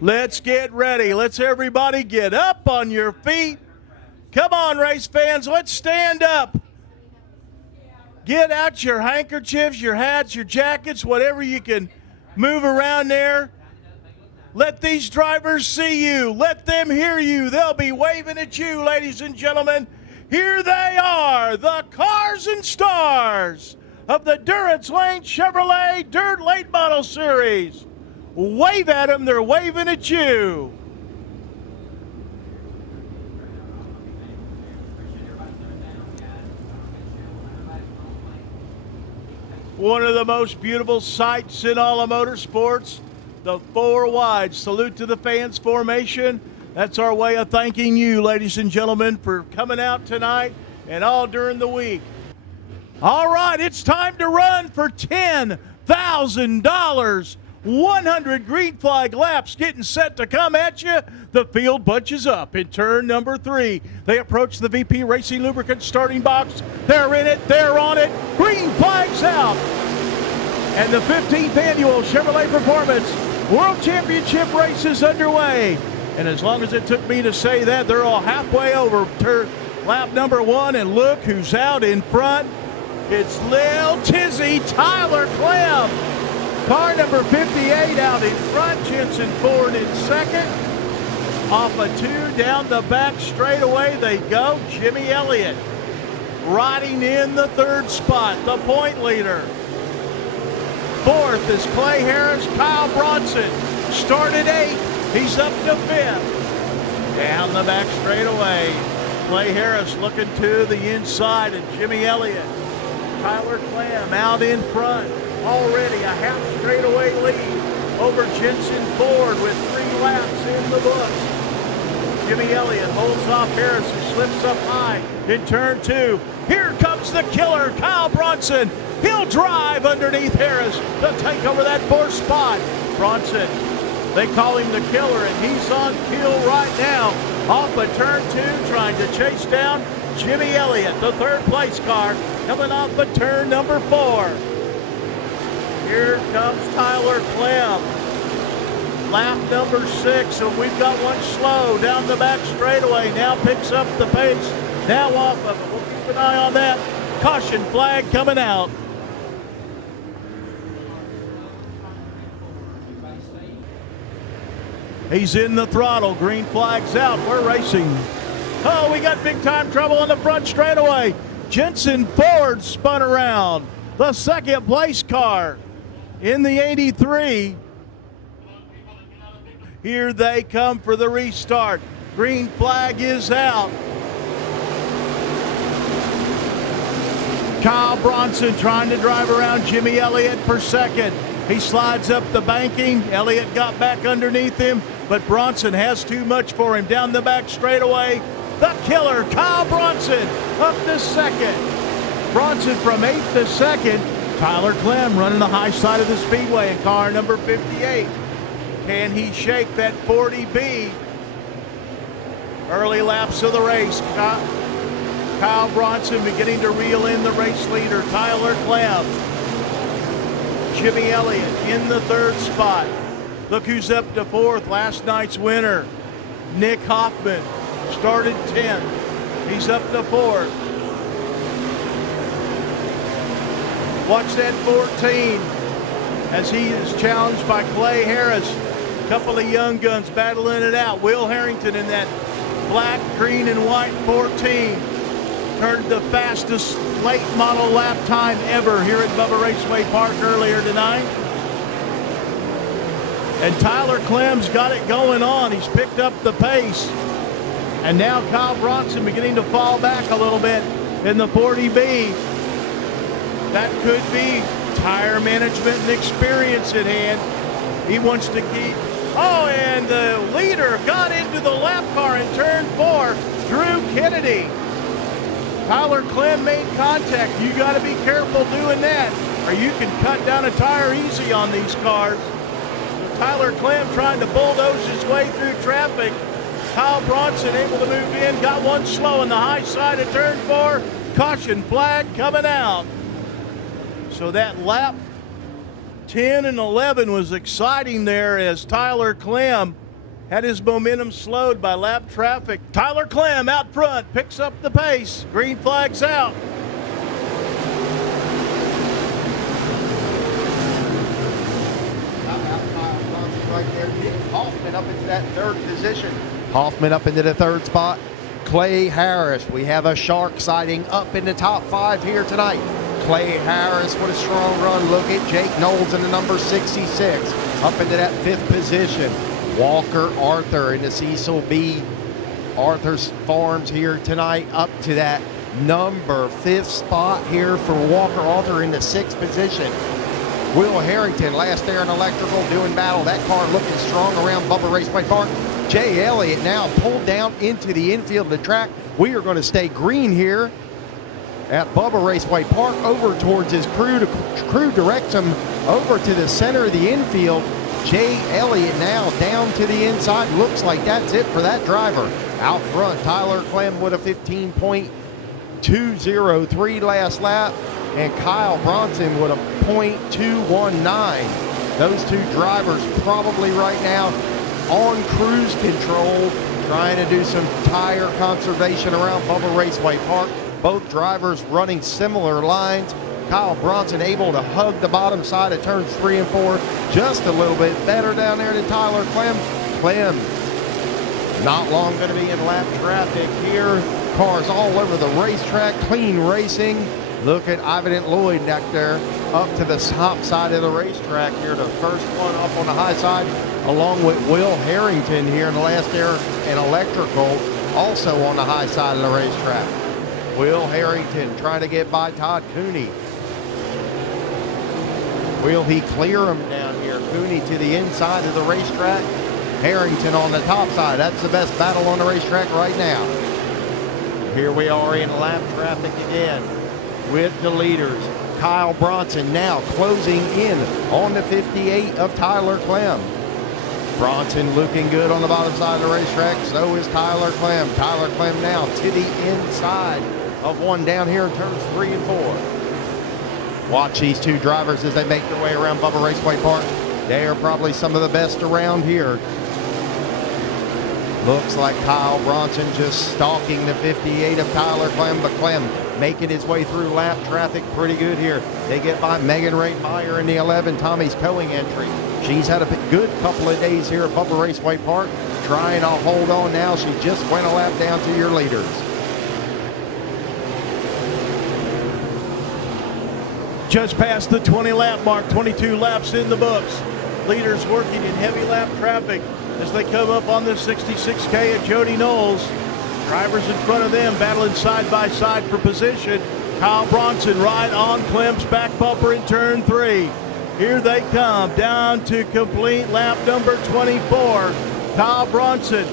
Let's get ready. Let's everybody get up on your feet. Come on, race fans, let's stand up. Get out your handkerchiefs, your hats, your jackets, whatever you can move around there. Let these drivers see you. Let them hear you. They'll be waving at you, ladies and gentlemen. Here they are, the Cars and Stars of the Durance Lane Chevrolet Dirt Late Model Series. Wave at them, they're waving at you. One of the most beautiful sights in all of motorsports, the four wide salute to the fans formation. That's our way of thanking you, ladies and gentlemen, for coming out tonight and all during the week. All right, it's time to run for $10,000. 100 green flag laps getting set to come at you. The field bunches up in turn number 3. They approach the VP Racing Lubricants starting box. They're in it. They're on it. Green flags out. And the 15th annual Chevrolet Performance World Championship race is underway. And as long as it took me to say that, they're all halfway over lap number 1. And look who's out in front. It's Lil Tizzy Tyler Clem. Car number 58 out in front, Jensen Ford in second. Off a 2 down the back straightaway they go. Jimmy Elliott riding in the 3rd spot, the point leader. 4th is Clay Harris. Kyle Bronson started 8th. He's up to 5th. Down the back straightaway. Clay Harris looking to the inside, and Jimmy Elliott. Tyler Clem out in front. Already a half straightaway lead over Jensen Ford with 3 laps in the books. Jimmy Elliott holds off Harris, who slips up high in turn 2. Here comes the killer, Kyle Bronson. He'll drive underneath Harris to take over that 4th spot. Bronson, they call him the killer, and he's on kill right now. Off of turn 2, trying to chase down Jimmy Elliott, the 3rd place car, coming off of turn number 4. Here comes Tyler Clem. Lap number 6, and we've got one slow down the back straightaway. Now picks up the pace. Now off of it. We'll keep an eye on that. Caution flag coming out. He's in the throttle. Green flag's out. We're racing. Oh, we got big time trouble on the front straightaway. Jensen Ford spun around. The 2nd place car in the 83. Here they come for the restart. Green flag is out. Kyle Bronson trying to drive around Jimmy Elliott for 2nd. He slides up the banking. Elliott got back underneath him, but Bronson has too much for him. Down the back straightaway, the killer, Kyle Bronson, up to 2nd. Bronson from 8th to 2nd. Tyler Clem running the high side of the speedway in car number 58. Can he shake that 40B? Early laps of the race. Kyle Bronson beginning to reel in the race leader, Tyler Clem. Jimmy Elliott in the 3rd spot. Look who's up to 4th, last night's winner. Nick Hoffman started 10th. He's up to 4th. Watch that 14 as he is challenged by Clay Harris. A couple of young guns battling it out. Will Harrington in that black, green, and white 14 turned the fastest late model lap time ever here at Bubba Raceway Park earlier tonight. And Tyler Clem's got it going on. He's picked up the pace. And now Kyle Bronson beginning to fall back a little bit in the 40B. That could be tire management and experience at hand. He wants to keep. Oh, and the leader got into the lap car in turn 4, Drew Kennedy. Tyler Clem made contact. You got to be careful doing that, or you can cut down a tire easy on these cars. So Tyler Clem trying to bulldoze his way through traffic. Kyle Bronson able to move in, got one slow on the high side of turn 4. Caution flag coming out. So that lap 10 and 11 was exciting there as Tyler Clem had his momentum slowed by lap traffic. Tyler Clem out front, picks up the pace. Green flag's out. Right there, Hoffman up into that third position. Hoffman up into the third spot. Clay Harris, we have a shark sighting up in the top 5 here tonight. Clay Harris with a strong run. Look at Jake Knowles in the number 66, up into that 5th position. Walker Arthur in the Cecil B. Arthur's Farms here tonight, up to that number 5th spot here for Walker Arthur in the 6th position. Will Harrington, last there in electrical, doing battle. That car looking strong around Bubba Raceway Park. Jay Elliott now pulled down into the infield of the track. We are going to stay green here at Bubba Raceway Park over towards his crew. The crew directs him over to the center of the infield. Jay Elliott now down to the inside. Looks like that's it for that driver. Out front, Tyler Clem with a 15.203 last lap. And Kyle Bronson with a .219. Those two drivers probably right now on cruise control, trying to do some tire conservation around Bubba Raceway Park. Both drivers running similar lines. Kyle Bronson able to hug the bottom side of turns 3 and 4 just a little bit better down there than Tyler Clem. Clem not long going to be in lap traffic here. Cars all over the racetrack, clean racing. Look at Ivan Lloyd back there up to the top side of the racetrack here. The first one up on the high side, along with Will Harrington here in the last air and electrical, also on the high side of the racetrack. Will Harrington trying to get by Todd Cooney. Will he clear him down here? Cooney to the inside of the racetrack. Harrington on the top side. That's the best battle on the racetrack right now. Here we are in lap traffic again with the leaders. Kyle Bronson now closing in on the 58 of Tyler Clem. Bronson looking good on the bottom side of the racetrack. So is Tyler Clem. Tyler Clem now to the inside of one down here in turns 3 and 4. Watch these two drivers as they make their way around Bubba Raceway Park. They are probably some of the best around here. Looks like Kyle Bronson just stalking the 58 of Tyler Clem, but Clem making his way through lap traffic pretty good here. They get by Megan Ray Meyer in the 11, Tommy's Coing entry. She's had a good couple of days here at Bubba Raceway Park, trying to hold on now. She just went a lap down to your leaders. Just past the 20 lap mark, 22 laps in the books. Leaders working in heavy lap traffic as they come up on this 66K at Jody Knowles. Drivers in front of them battling side by side for position. Kyle Bronson right on Clem's back bumper in turn 3. Here they come down to complete lap number 24. Kyle Bronson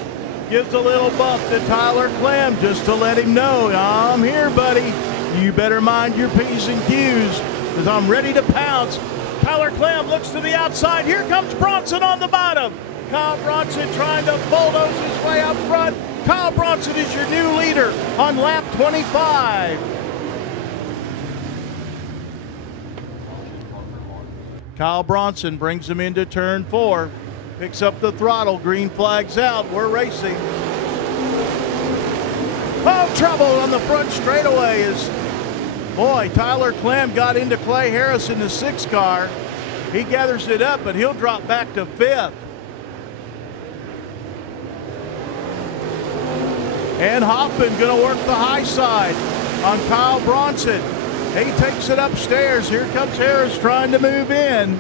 gives a little bump to Tyler Clem just to let him know, I'm here, buddy. You better mind your P's and Q's because I'm ready to pounce. Tyler Clem looks to the outside. Here comes Bronson on the bottom. Kyle Bronson trying to bulldoze his way up front. Kyle Bronson is your new leader on lap 25. Kyle Bronson brings him into turn 4. Picks up the throttle. Green flag's out. We're racing. Oh, trouble on the front straightaway is, boy, Tyler Clem got into Clay Harris in the 6 car. He gathers it up, but he'll drop back to 5th. And Hoffman going to work the high side on Kyle Bronson. He takes it upstairs. Here comes Harris trying to move in.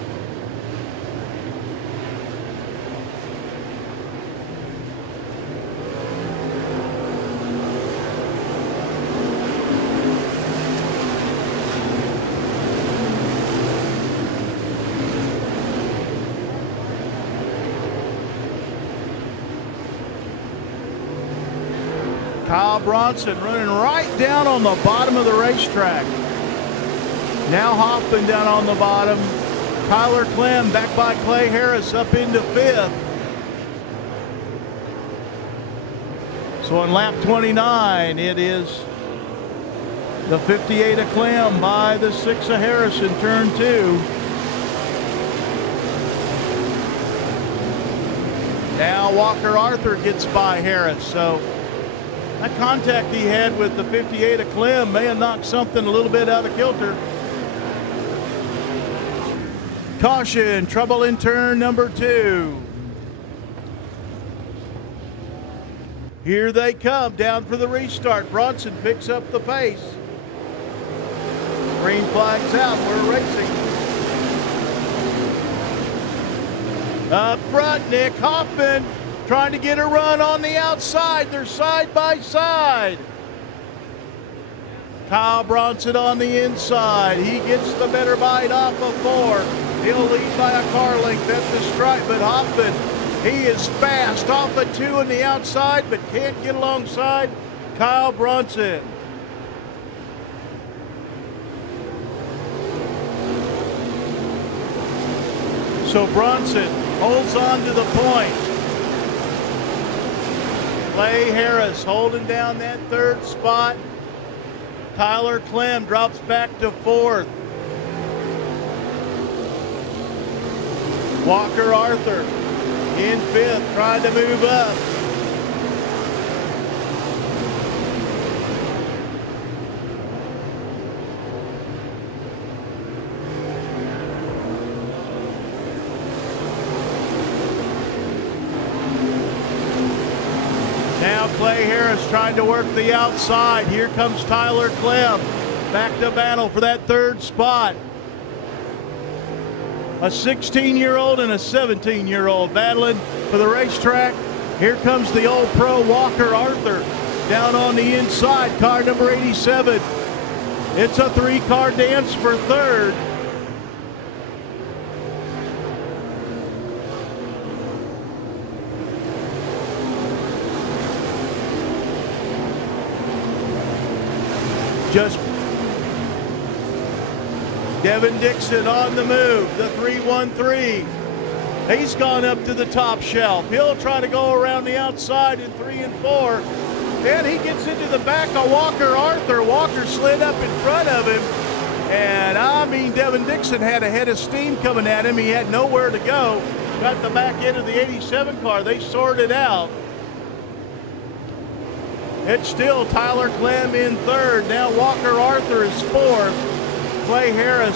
Kyle Bronson running right down on the bottom of the racetrack. Now Hoffman down on the bottom. Tyler Clem back by Clay Harris up into 5th. So on lap 29, it is the 58 of Clem by the 6 of Harris in turn 2. Now Walker Arthur gets by Harris. So that contact he had with the 58 of Clem may have knocked something a little bit out of kilter. Caution, trouble in turn number 2. Here they come, down for the restart. Bronson picks up the pace. Green flag's out, we're racing. Up front, Nick Hoffman trying to get a run on the outside. They're side by side. Kyle Bronson on the inside. He gets the better bite off of 4. He'll lead by a car length at the stripe, but Hoffman, he is fast off of 2 on the outside, but can't get alongside Kyle Bronson. So Bronson holds on to the point. Clay Harris holding down that 3rd spot. Tyler Clem drops back to 4th. Walker Arthur in 5th, trying to move up. Now Clay Harris trying to work the outside. Here comes Tyler Clem back to battle for that 3rd spot. A 16-year-old and a 17-year-old battling for the racetrack. Here comes the old pro Walker Arthur down on the inside, car number 87. It's a 3-car dance for 3rd. Just Devin Dixon on the move, the 313. He's gone up to the top shelf. He'll try to go around the outside in 3 and 4. Then he gets into the back of Walker Arthur. Walker slid up in front of him. And I mean, Devin Dixon had a head of steam coming at him. He had nowhere to go. Got the back end of the 87 car. They sorted out. It's still Tyler Clem in 3rd. Now Walker Arthur is 4th. Clay Harris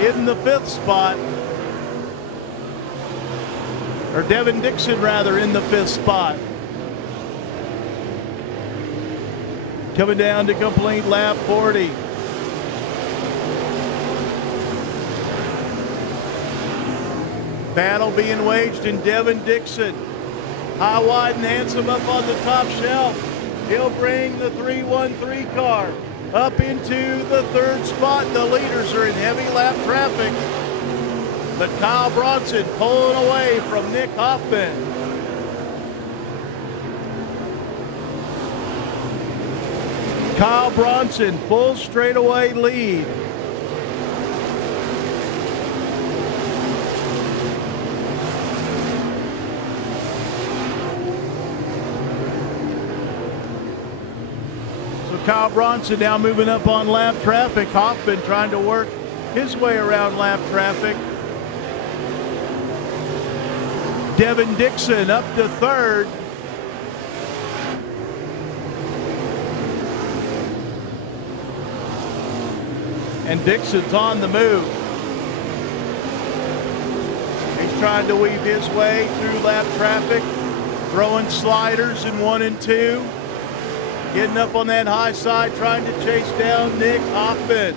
in the 5th spot. Or Devin Dixon, rather, in the 5th spot. Coming down to complete lap 40. Battle being waged in Devin Dixon. High, wide, and handsome up on the top shelf. He'll bring the 313 car up into the 3rd spot. The leaders are in heavy lap traffic. But Kyle Bronson pulling away from Nick Hoffman. Kyle Bronson, full straightaway lead. Kyle Bronson now moving up on lap traffic. Hoffman trying to work his way around lap traffic. Devin Dixon up to 3rd. And Dixon's on the move. He's trying to weave his way through lap traffic, throwing sliders in 1 and 2. Getting up on that high side, trying to chase down Nick Hoffman.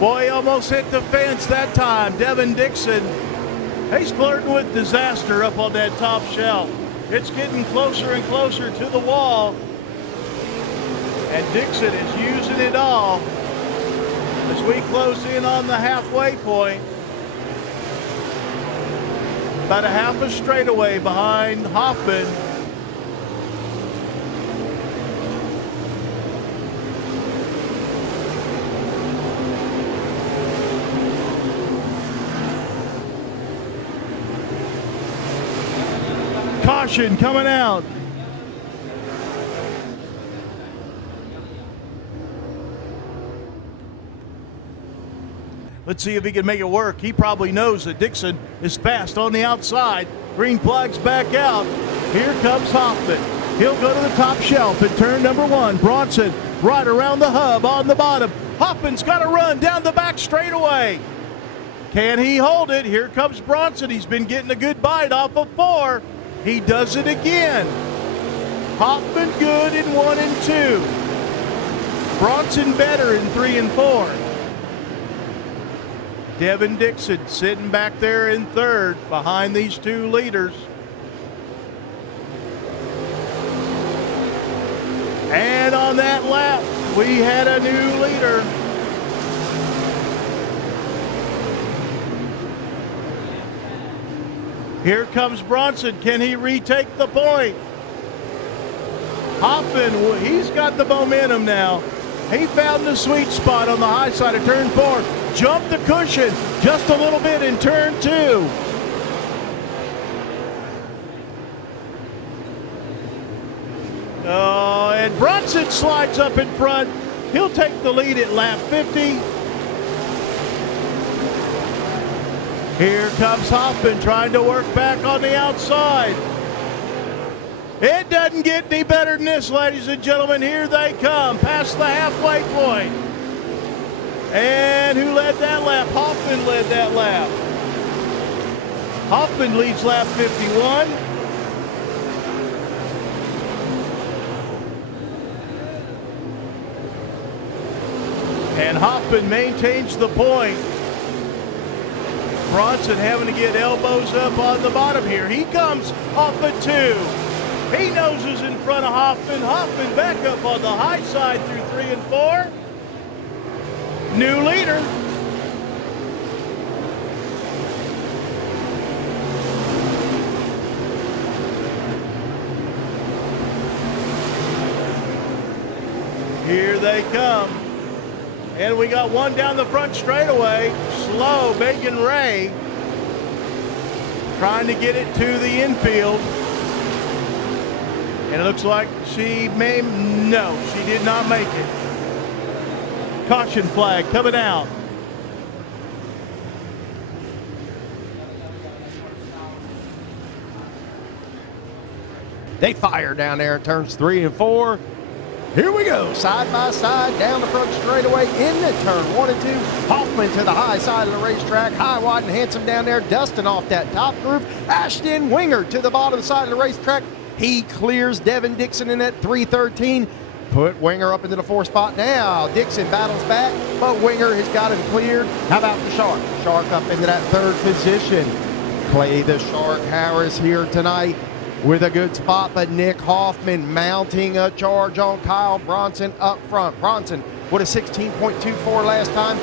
Boy, almost hit the fence that time. Devin Dixon, he's flirting with disaster up on that top shelf. It's getting closer and closer to the wall. And Dixon is using it all. As we close in on the halfway point, about a half a straightaway behind Hoffman. Caution coming out. Let's see if he can make it work. He probably knows that Dixon is fast on the outside. Green flag's back out. Here comes Hoffman. He'll go to the top shelf in turn number 1. Bronson right around the hub on the bottom. Hoffman's got to run down the back straightaway. Can he hold it? Here comes Bronson. He's been getting a good bite off of 4. He does it again. Hoffman good in 1 and 2. Bronson better in 3 and 4. Devin Dixon sitting back there in 3rd behind these 2 leaders. And on that lap, we had a new leader. Here comes Bronson. Can he retake the point? Hoffman, he's got the momentum now. He found the sweet spot on the high side of turn 4. Jumped the cushion just a little bit in turn 2. Oh, and Bronson slides up in front. He'll take the lead at lap 50. Here comes Hoffman trying to work back on the outside. It doesn't get any better than this, ladies and gentlemen. Here they come past the halfway point. And who led that lap? Hoffman led that lap. Hoffman leads lap 51. And Hoffman maintains the point. Bronson having to get elbows up on the bottom here. He comes off a 2. He noses in front of Hoffman. Hoffman back up on the high side through 3 and 4. New leader. Here they come. And we got one down the front straightaway. Slow, Megan Ray. Trying to get it to the infield. And it looks like she did not make it. Caution flag coming out. They fire down there in turns 3 and 4. Here we go, side by side, down the front straightaway, into turn 1 and 2. Hoffman to the high side of the racetrack, high, wide, and handsome down there, dusting off that top groove. Ashton Winger to the bottom side of the racetrack. He clears Devin Dixon in at 313. Put Winger up into the 4th spot now. Dixon battles back, but Winger has got him cleared. How about the Shark? Shark up into that 3rd position. Clay the Shark Harris here tonight with a good spot, but Nick Hoffman mounting a charge on Kyle Bronson up front. Bronson with a 16.24 last time.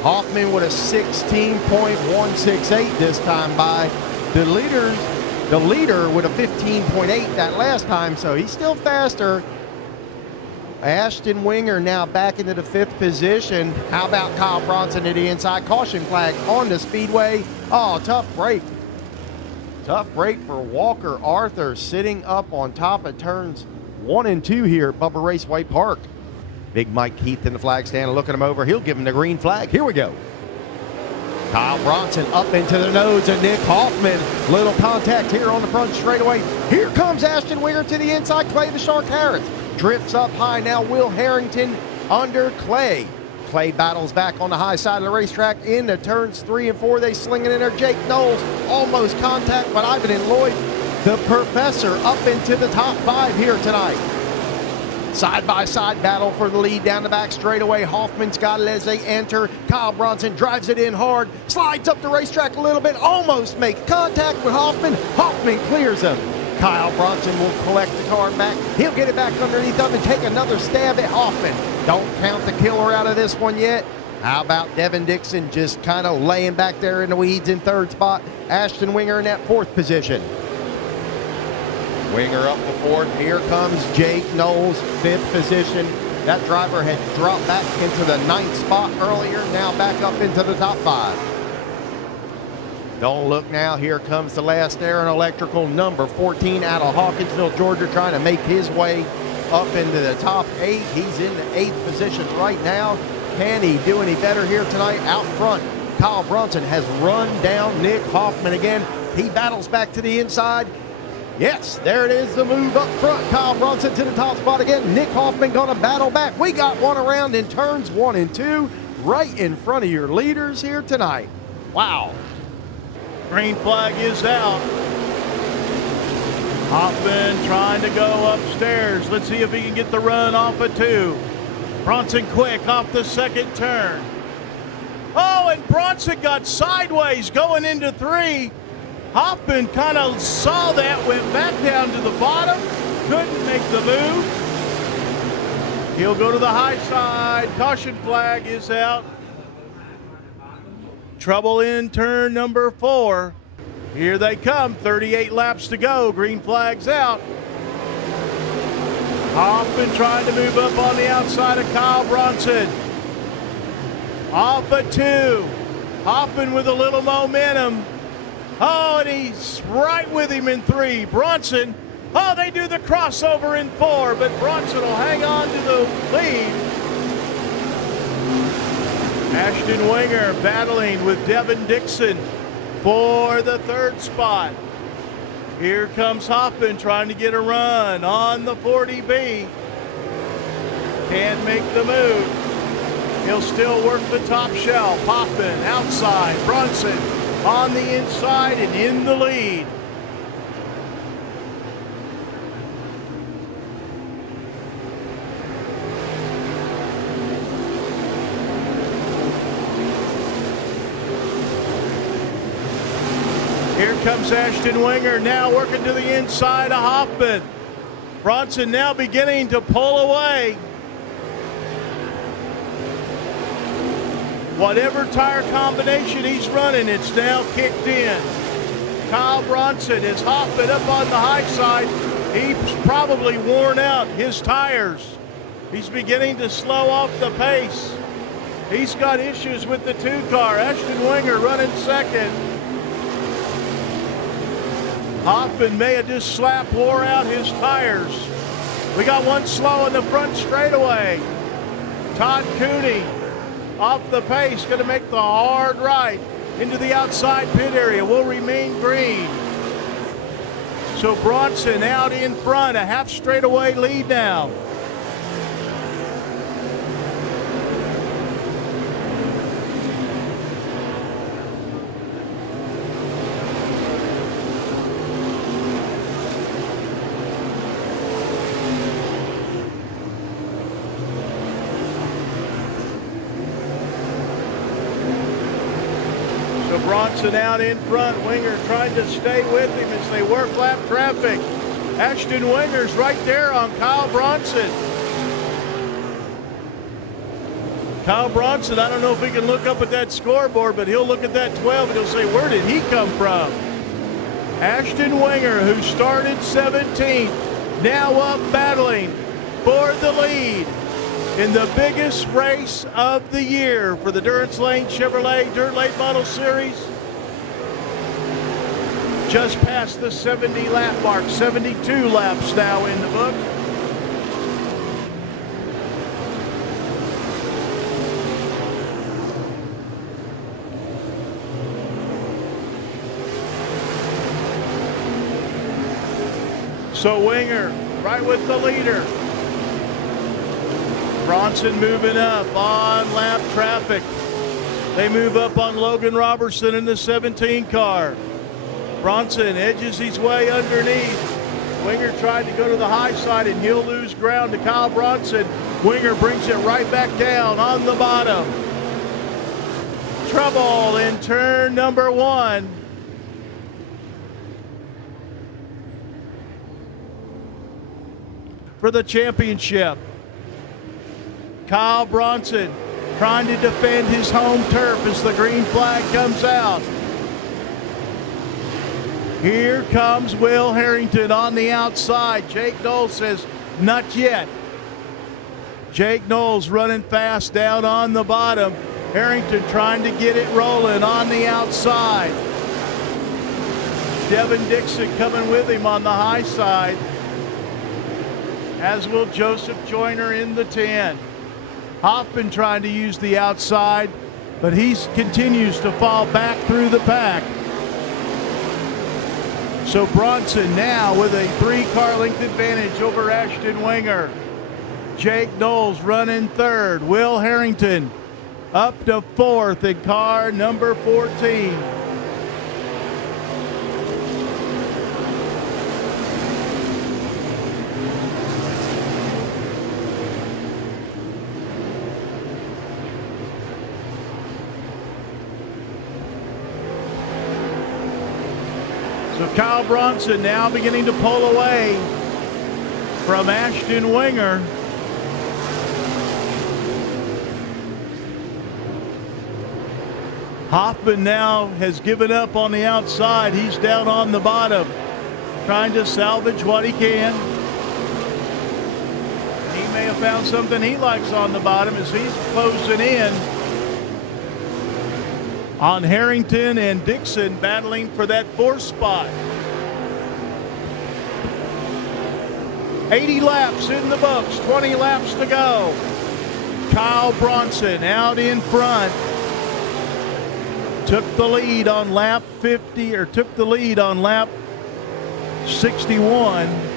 Hoffman with a 16.168 this time by the leader with a 15.8 that last time, so he's still faster. Ashton Winger now back into the 5th position. How about Kyle Bronson to the inside? Caution flag on the speedway. Oh, tough break. Tough break for Walker Arthur, sitting up on top of turns 1 and 2 here at Bubba Raceway Park. Big Mike Keith in the flag stand looking him over. He'll give him the green flag. Here we go. Kyle Bronson up into the nose of Nick Hoffman. Little contact here on the front straightaway. Here comes Ashton Winger to the inside. Clay the Shark Harris drifts up high now. Will Harrington under Clay. Clay battles back on the high side of the racetrack into turns 3 and 4. They sling it in there. Jake Knowles almost contact, but Ivan and Lloyd, the professor, up into the top 5 here tonight. Side-by-side battle for the lead down the back straightaway. Hoffman's got it as they enter. Kyle Bronson drives it in hard, slides up the racetrack a little bit, almost makes contact with Hoffman. Hoffman clears him. Kyle Bronson will collect the car back. He'll get it back underneath him and take another stab at Hoffman. Don't count the killer out of this one yet. How about Devin Dixon just kind of laying back there in the weeds in 3rd spot. Ashton Winger in that 4th position. Winger up to 4th. Here comes Jake Knowles, 5th position. That driver had dropped back into the 9th spot earlier, now back up into the top 5. Don't look now, here comes the last Aaron Electrical, number 14 out of Hawkinsville, Georgia, trying to make his way up into the top 8. He's in the 8th position right now. Can he do any better here tonight? Out front, Kyle Bronson has run down Nick Hoffman again. He battles back to the inside. Yes, there it is, the move up front. Kyle Bronson to the top spot again. Nick Hoffman gonna battle back. We got one around in turns 1 and 2, right in front of your leaders here tonight. Wow. Green flag is out. Hoffman trying to go upstairs. Let's see if he can get the run off of 2. Bronson quick off the second turn. Oh, and Bronson got sideways going into 3. Hoffman kind of saw that, went back down to the bottom, couldn't make the move. He'll go to the high side. Caution flag is out. Trouble in turn number 4. Here they come, 38 laps to go. Green flag's out. Hoffman trying to move up on the outside of Kyle Bronson. Off of 2. Hoffman with a little momentum. Oh, and he's right with him in 3. Bronson, oh, they do the crossover in 4, but Bronson will hang on to the lead. Ashton Winger battling with Devin Dixon for the 3rd spot. Here comes Hoffman trying to get a run on the 40B. Can't make the move. He'll still work the top shelf. Hoffman outside. Bronson on the inside and in the lead. Here comes Ashton Winger now working to the inside of Hoffman. Bronson now beginning to pull away. Whatever tire combination he's running, it's now kicked in. Kyle Bronson is Hoffman up on the high side. He's probably worn out his tires. He's beginning to slow off the pace. He's got issues with the 2 car. Ashton Winger running 2nd. Hoffman may have just wore out his tires. We got one slow in the front straightaway. Todd Cooney off the pace, going to make the hard right into the outside pit area. Will remain green. So Bronson out in front, a half straightaway lead now. Bronson out in front. Winger trying to stay with him as they work lap traffic. Ashton Winger's right there on Kyle Bronson. Kyle Bronson, I don't know if he can look up at that scoreboard, but he'll look at that 12 and he'll say, where did he come from? Ashton Winger, who started 17th, now up battling for the lead in the biggest race of the year for the Durance Lane Chevrolet Dirt Late Model Series. Just past the 70 lap mark, 72 laps now in the book. So Winger right with the leader. Bronson moving up on lap traffic. They move up on Logan Robertson in the 17 car. Bronson edges his way underneath. Winger tried to go to the high side and he'll lose ground to Kyle Bronson. Winger brings it right back down on the bottom. Trouble in turn number 1. For the championship. Kyle Bronson trying to defend his home turf as the green flag comes out. Here comes Will Harrington on the outside. Jake Knowles says, not yet. Jake Knowles running fast down on the bottom. Harrington trying to get it rolling on the outside. Devin Dixon coming with him on the high side, as will Joseph Joyner in the 10. Hoffman trying to use the outside, but he continues to fall back through the pack. So Bronson now with a 3-car length advantage over Ashton Winger. Jake Knowles running third. Will Harrington up to fourth in car number 14. So Kyle Bronson now beginning to pull away from Ashton Winger. Hoffman now has given up on the outside. He's down on the bottom, trying to salvage what he can. He may have found something he likes on the bottom as he's closing in on Harrington and Dixon battling for that 4th spot. 80 laps in the books, 20 laps to go. Kyle Bronson out in front. Took the lead on lap 50, or took the lead on lap 61.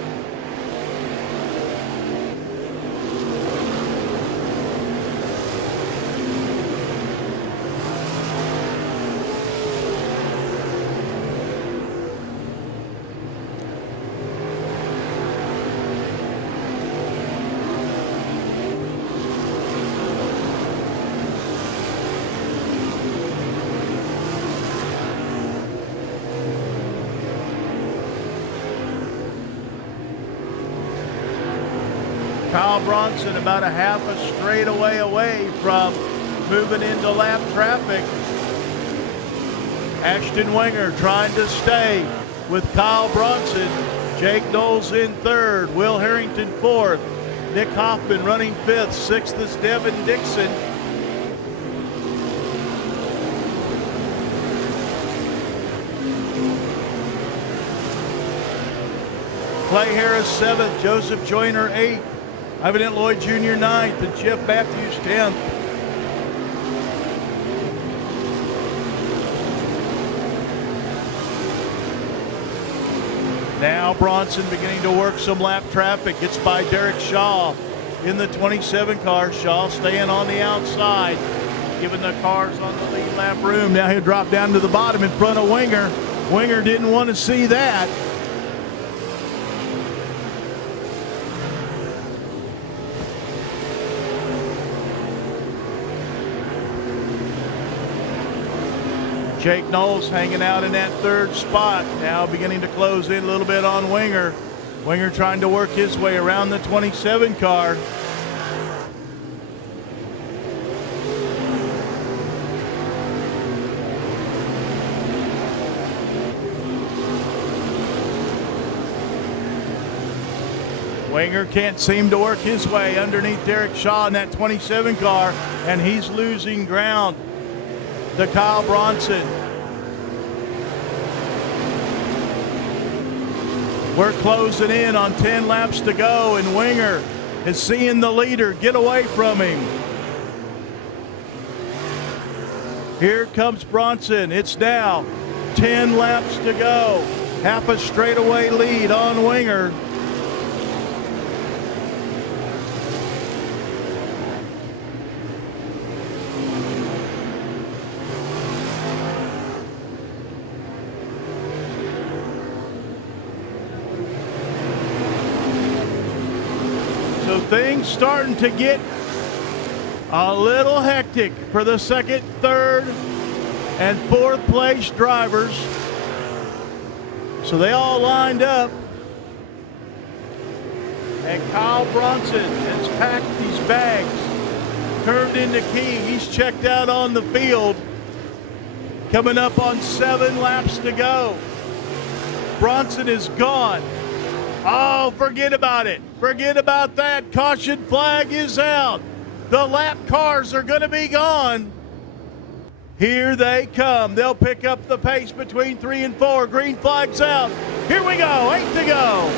Kyle Bronson about a half a straightaway away from moving into lap traffic. Ashton Winger trying to stay with Kyle Bronson. Jake Knowles in third. Will Harrington fourth. Nick Hoffman running fifth. Sixth is Devin Dixon. Clay Harris seventh. Joseph Joyner eighth. Ivan Lloyd Jr. 9th and Jeff Matthews 10th. Now Bronson beginning to work some lap traffic. Gets by Derek Shaw in the 27 car. Shaw staying on the outside, giving the cars on the lead lap room. Now he'll drop down to the bottom in front of Winger. Winger didn't want to see that. Jake Knowles hanging out in that 3rd spot, now beginning to close in a little bit on Winger. Winger trying to work his way around the 27 car. Winger can't seem to work his way underneath Derek Shaw in that 27 car, and he's losing ground to Kyle Bronson. We're closing in on 10 laps to go, and Winger is seeing the leader get away from him. Here comes Bronson. It's now 10 laps to go. Half a straightaway lead on Winger. So things starting to get a little hectic for the 2nd, 3rd, and 4th place drivers. So they all lined up. And Kyle Bronson has packed these bags, turned into king. He's checked out on the field. Coming up on 7 laps to go. Bronson is gone. Oh, forget about it. Forget about that. Caution flag is out. The lap cars are going to be gone. Here they come. They'll pick up the pace between 3 and 4. Green flag's out. Here we go. 8 to go.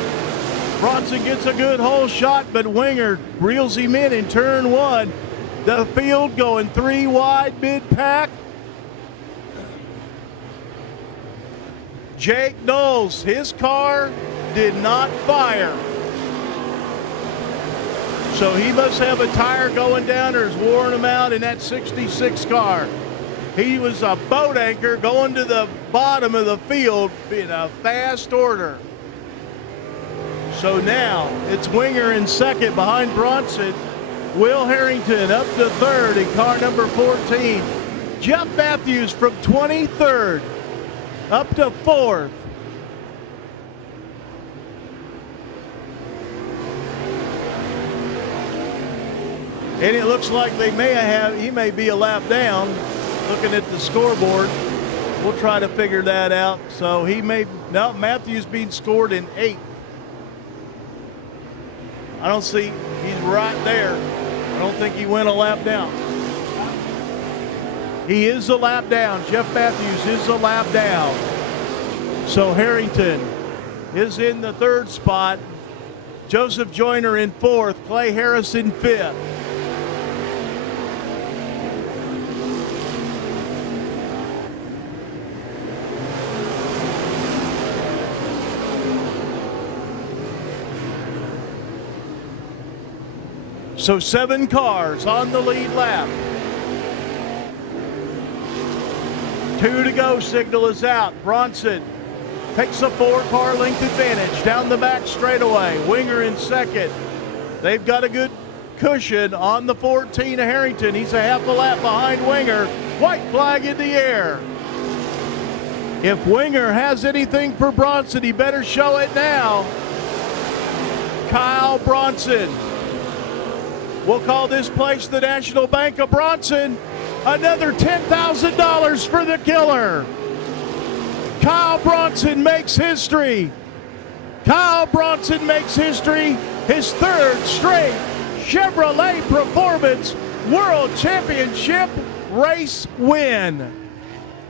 Bronson gets a good hole shot, but Winger reels him in turn 1. the field going 3 wide mid-pack. Jake Knowles, his car did not fire. So he must have a tire going down or is wearing him out in that 66 car. He was a boat anchor going to the bottom of the field in a fast order. So now it's Winger in second behind Bronson. Will Harrington up to third in car number 14. Jeff Matthews from 23rd up to fourth. And it looks like he may be a lap down. Looking at the scoreboard, we'll try to figure that out. So Matthews being scored in 8th. I don't see, he's right there. I don't think he went a lap down. He is a lap down. Jeff Matthews is a lap down. So Harrington is in the 3rd spot. Joseph Joyner in 4th. Clay Harris in 5th. So 7 cars on the lead lap. 2 to go, signal is out. Bronson takes a 4-car length advantage down the back straightaway. Winger in second. They've got a good cushion on the 14 of Harrington. He's a half a lap behind Winger. White flag in the air. If Winger has anything for Bronson, he better show it now. Kyle Bronson. We'll call this place the National Bank of Bronson. Another $10,000 for the killer. Kyle Bronson makes history. Kyle Bronson makes history. His 3rd straight Chevrolet Performance World Championship race win.